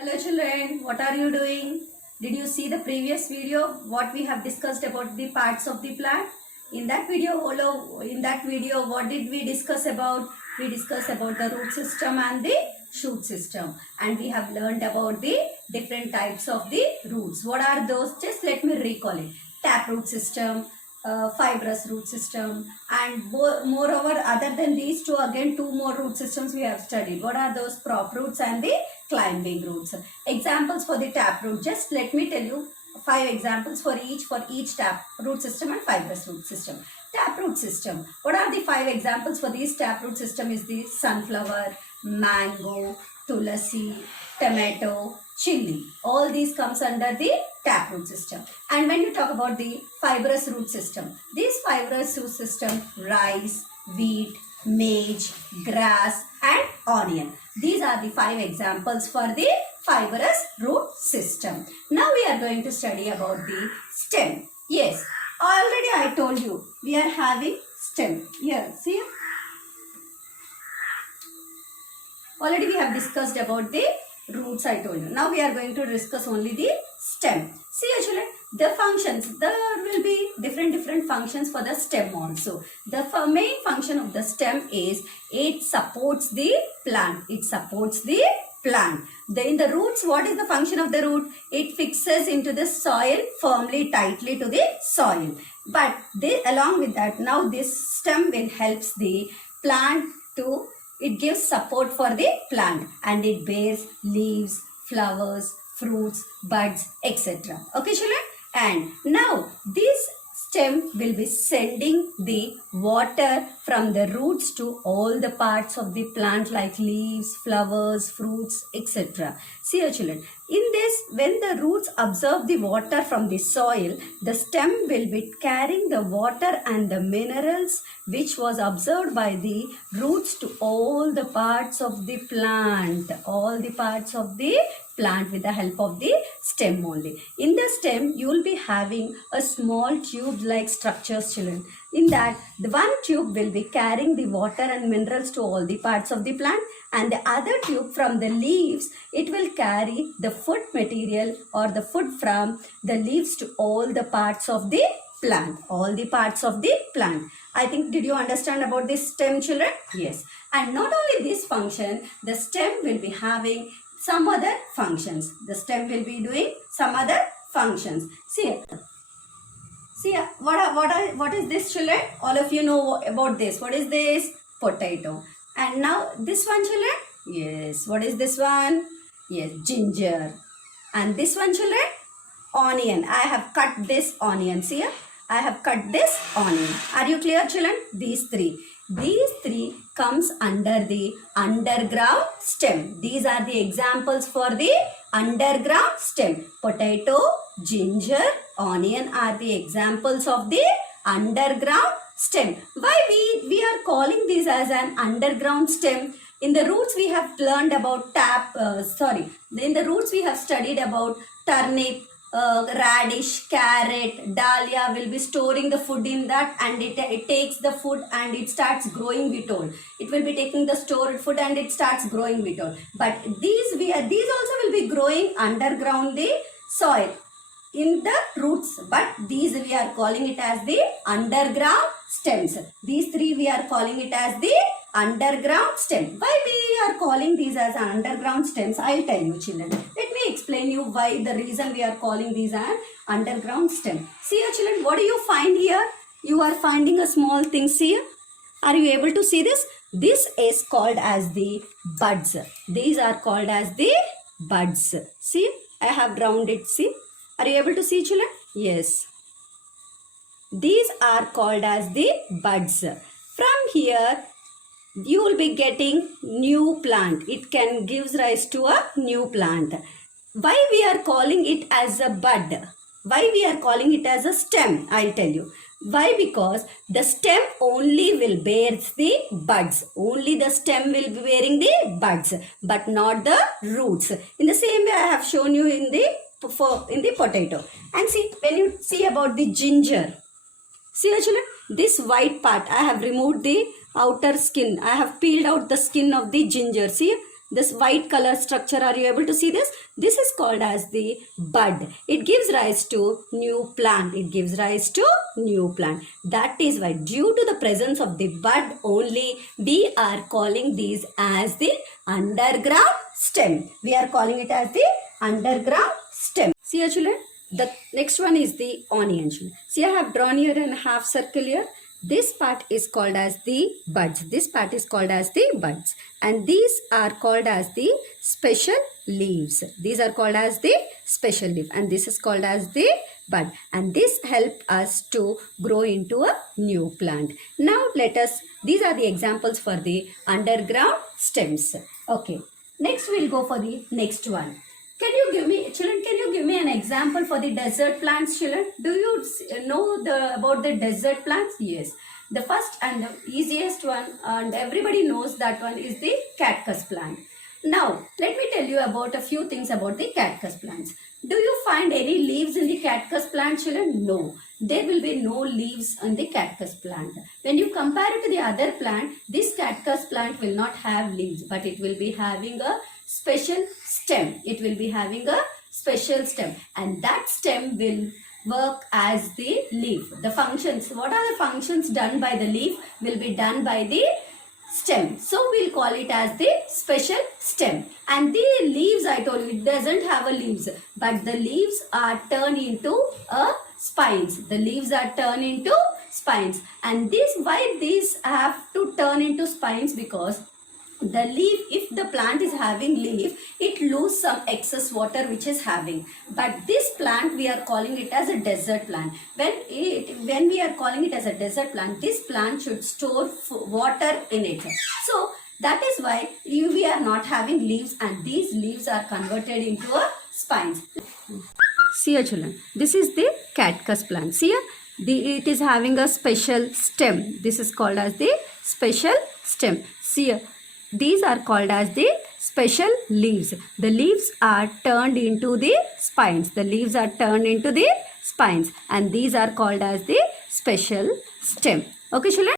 Hello children, what are you doing? Did you see the previous video what we have discussed about the parts of the plant? In that video, what did we discuss about? We discussed about the root system and the shoot system, and we have learned about the different types of the roots. What are those? Just let me recall it. Taproot system, fibrous root system, and moreover, other than these two, again two more root systems we have studied. What are those? Prop roots and the climbing roots. Examples for the taproot. Just let me tell you 5 examples for each taproot system and fibrous root system. Taproot system. What are the 5 examples for these taproot system? Is the sunflower, mango, tulasi, tomato, chili. All these comes under the taproot system. And when you talk about the fibrous root system, these fibrous root system, rice, wheat, maize, grass and onion. These are the 5 examples for the fibrous root system. Now we are going to study about the stem. Yes, already I told you we are having stem. Here, see? Already we have discussed about the roots, I told you. Now we are going to discuss only the stem. See children, the functions, there will be different functions for the stem also. The main function of the stem is it supports the plant. It supports the plant. In the roots, what is the function of the root? It fixes into the soil firmly, tightly to the soil. But along with that, now this stem will helps the plant to, it gives support for the plant and it bears leaves, flowers, fruits, buds, etc. Okay children? And now this stem will be sending the water from the roots to all the parts of the plant like leaves, flowers, fruits, etc. See your children, in this, when the roots absorb the water from the soil, the stem will be carrying the water and the minerals which was absorbed by the roots to all the parts of the plant. All the parts of the plant with the help of the stem only. In the stem, you will be having a small tube-like structures, children. In that, the one tube will be carrying the water and minerals to all the parts of the plant, and the other tube from the leaves, it will carry the food material or the food from the leaves to all the parts of the plant. All the parts of the plant. I think, did you understand about this stem, children? Yes. And not only this function, the stem will be having some other functions. The stem will be doing some other functions. See what is this, children? All of you know about this. What is this? Potato. And now this one, children? Yes. What is this one? Yes, ginger. And this one, children? Onion. I have cut this onion. See here? I have cut this onion. Are you clear, children? These three. These three comes under the underground stem. These are the examples for the underground stem. Potato, ginger, onion are the examples of the underground stem. Why we are calling this as an underground stem? In the roots we have learned about in the roots we have studied about turnip, radish, carrot, dahlia will be storing the food in that, and it takes the food and it starts growing, we told. It will be taking the stored food and it starts growing, we told. But these also will be growing underground the soil in the roots, but these we are calling it as the underground stems. These three we are calling it as the underground stem. Why we are calling these as underground stems? I will tell you, children. Let me explain you why, the reason we are calling these an underground stem. See here, children, what do you find here? You are finding a small thing here. Are you able to see this? This is called as the buds. These are called as the buds. See, I have drawn it. See, are you able to see, children? Yes. These are called as the buds. From here, you will be getting new plant. It can gives rise to a new plant. Why we are calling it as a bud? Why we are calling it as a stem? I'll tell you. Why? Because the stem only will bear the buds. Only the stem will be bearing the buds, but not the roots. In the same way I have shown you in the potato. And see, when you see about the ginger, see children, this white part, I have removed the outer skin. I have peeled out the skin of the ginger. See, this white color structure, are you able to see this? This is called as the bud. It gives rise to new plant. It gives rise to new plant. That is why, due to the presence of the bud only, we are calling these as the underground stem. We are calling it as the underground stem. See here, children, the next one is the onion. See, I have drawn here a half circle here. This part is called as the buds. This part is called as the buds. And these are called as the special leaves. These are called as the special leaf. And this is called as the bud. And this help us to grow into a new plant. Now these are the examples for the underground stems. Okay. Next we'll go for the next one. Children, can you give me an example for the desert plants, children? Do you know about the desert plants? Yes. The first and the easiest one, and everybody knows that one, is the cactus plant. Now, let me tell you about a few things about the cactus plants. Do you find any leaves in the cactus plant, children? No. There will be no leaves on the cactus plant. When you compare it to the other plant, this cactus plant will not have leaves, but it will be having a special stem. It will be having a special stem, and that stem will work as the leaf. The functions, what are the functions done by the leaf, will be done by the stem. So we'll call it as the special stem. And the leaves, I told you, it doesn't have a leaves, but the leaves are turned into spines. The leaves are turned into spines. And why these have to turn into spines? Because the leaf, if the plant is having leaf, it lose some excess water which is having. But this plant, we are calling it as a desert plant. When we are calling it as a desert plant, this plant should store water in it. So that is why we are not having leaves, and these leaves are converted into a spines. See here, children, this is the cactus plant. See here, it is having a special stem. This is called as the special stem. See here, these are called as the special leaves. The leaves are turned into the spines. The leaves are turned into the spines, and these are called as the special stem. Okay, children?